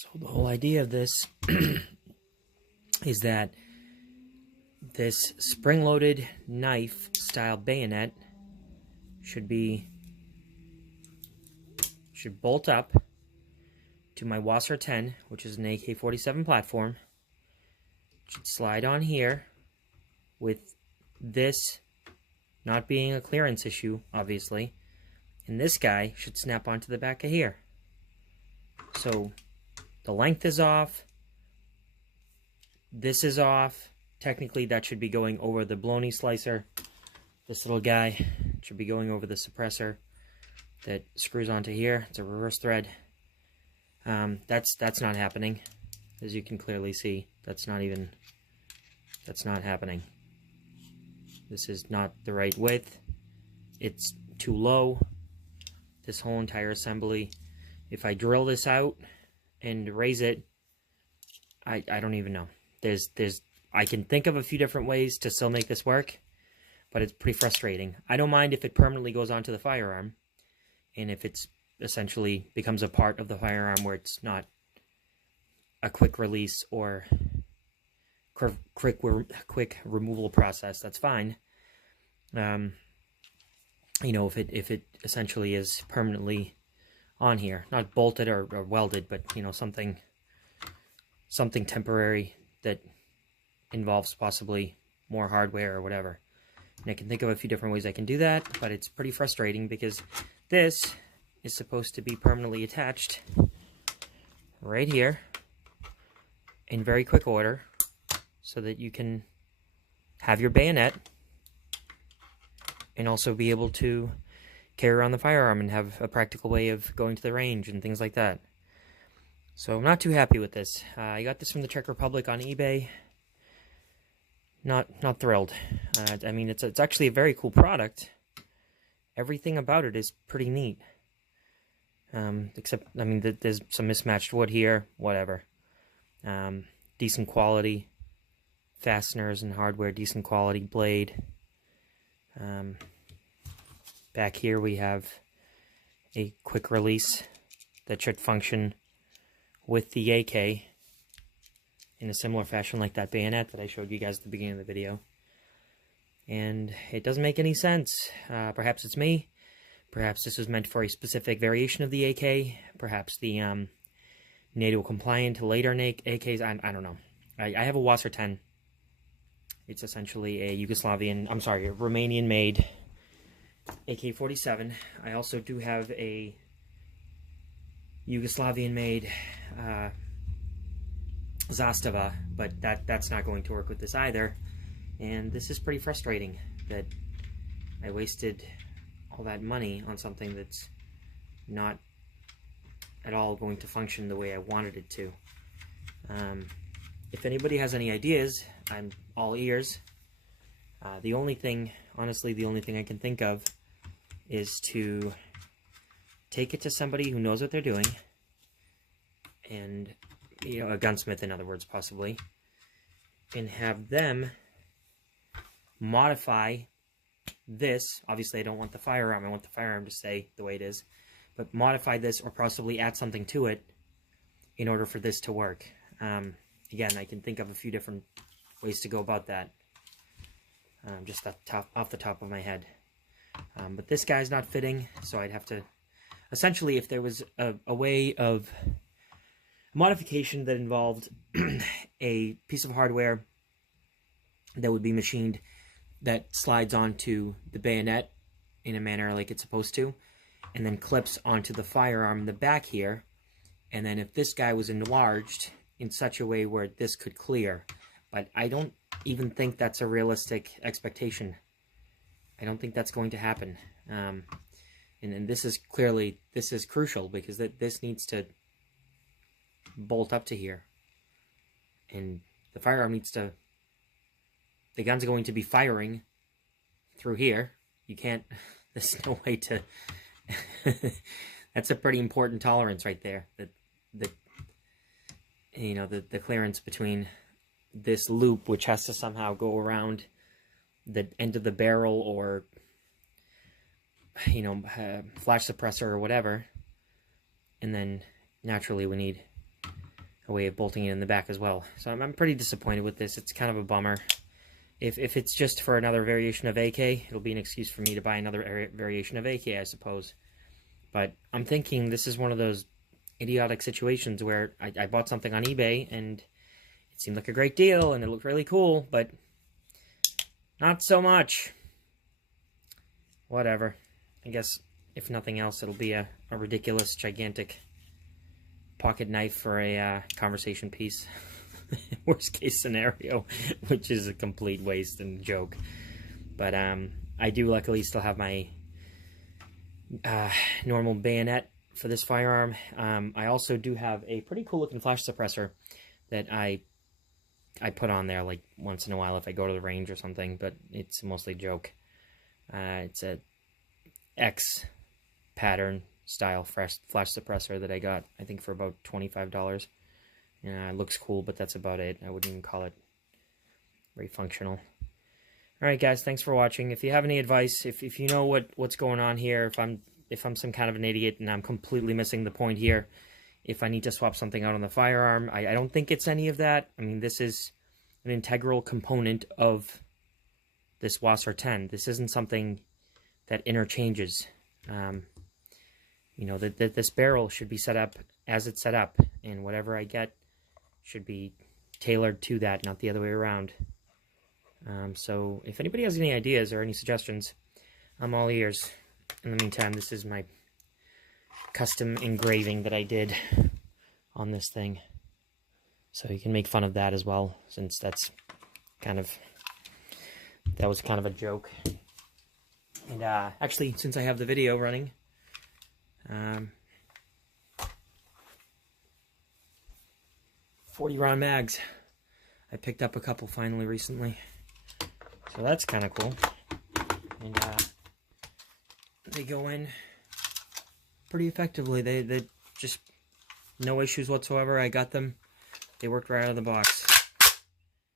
So the whole idea of this is that this spring-loaded knife style bayonet should bolt up to my WASR 10, which is an AK-47 platform. It should slide on here with this not being a clearance issue, obviously. And this guy should snap onto the back of here. So the length is off. This is off. Technically, that should be going over the bologna slicer. This little guy should be going over the suppressor that screws onto here. It's a reverse thread. That's not happening, as you can clearly see. That's not happening. This is not the right width. It's too low. This whole entire assembly, if I drill this out and raise it, I don't even know. I can think of a few different ways to still make this work, but it's pretty frustrating. I don't mind if it permanently goes onto the firearm, and if it's essentially becomes a part of the firearm where it's not a quick release or quick removal process. That's fine. You know, if it essentially is permanently on here, not bolted or welded, but you know, something temporary that involves possibly more hardware or whatever. And I can think of a few different ways I can do that, but it's pretty frustrating because this is supposed to be permanently attached right here in very quick order so that you can have your bayonet and also be able to carry around the firearm and have a practical way of going to the range and things like that. So I'm not too happy with this. I got this from the Czech Republic on eBay. Not thrilled. I mean, it's actually a very cool product. Everything about it is pretty neat. Except, I mean, there's some mismatched wood here, whatever. Decent quality fasteners and hardware, decent quality blade. Back here we have a quick release that should function with the AK in a similar fashion like that bayonet that I showed you guys at the beginning of the video. And it doesn't make any sense. Perhaps it's me. Perhaps this was meant for a specific variation of the AK. Perhaps the NATO compliant later AKs. I don't know. I have a WASR 10. It's essentially a Romanian made AK-47. I also do have a Yugoslavian made Zastava, but that's not going to work with this either. And this is pretty frustrating that I wasted all that money on something that's not at all going to function the way I wanted it to. If anybody has any ideas, I'm all ears. The only thing I can think of is to take it to somebody who knows what they're doing, and, you know, a gunsmith, in other words, possibly, and have them modify this. Obviously, I don't want the firearm. I want the firearm to stay the way it is, but modify this or possibly add something to it in order for this to work. Again, I can think of a few different ways to go about that, just off the top of my head. But this guy's not fitting, so I'd have to... Essentially, if there was a way of modification that involved a piece of hardware that would be machined that slides onto the bayonet in a manner like it's supposed to, and then clips onto the firearm in the back here, and then if this guy was enlarged in such a way where this could clear. But I don't even think that's a realistic expectation. I don't think that's going to happen. And this is crucial because this needs to bolt up to here. And the firearm needs to... The gun's going to be firing through here. You can't... There's no way to... That's a pretty important tolerance right there. The clearance between this loop, which has to somehow go around the end of the barrel, or flash suppressor or whatever, and then naturally we need a way of bolting it in the back as well. So I'm pretty disappointed with this. It's kind of a bummer. If it's just for another variation of AK, it'll be an excuse for me to buy another variation of AK, I suppose. But I'm thinking this is one of those idiotic situations where I bought something on eBay and it seemed like a great deal and it looked really cool, but not so much. Whatever. I guess, if nothing else, it'll be a ridiculous, gigantic pocket knife for a conversation piece. Worst case scenario, which is a complete waste and joke. But I do luckily still have my normal bayonet for this firearm. I also do have a pretty cool looking flash suppressor that I put on there like once in a while if I go to the range or something, but it's mostly a joke. It's a X pattern style flash suppressor that I got, I think, for about $25. It looks cool, but that's about it. I wouldn't even call it very functional. Alright guys, thanks for watching. If you have any advice, if you know what's going on here, if I'm some kind of an idiot and I'm completely missing the point here, if I need to swap something out on the firearm, I don't think it's any of that. I mean, this is an integral component of this WASR 10. This isn't something that interchanges. You know, that this barrel should be set up as it's set up, and whatever I get should be tailored to that, not the other way around. So if anybody has any ideas or any suggestions, I'm all ears. In the meantime, this is my custom engraving that I did on this thing. So you can make fun of that as well, since that was kind of a joke. And actually, since I have the video running, 40 round mags. I picked up a couple finally recently, so that's kind of cool. And they go in pretty effectively. They just no issues whatsoever. I got them. They worked right out of the box.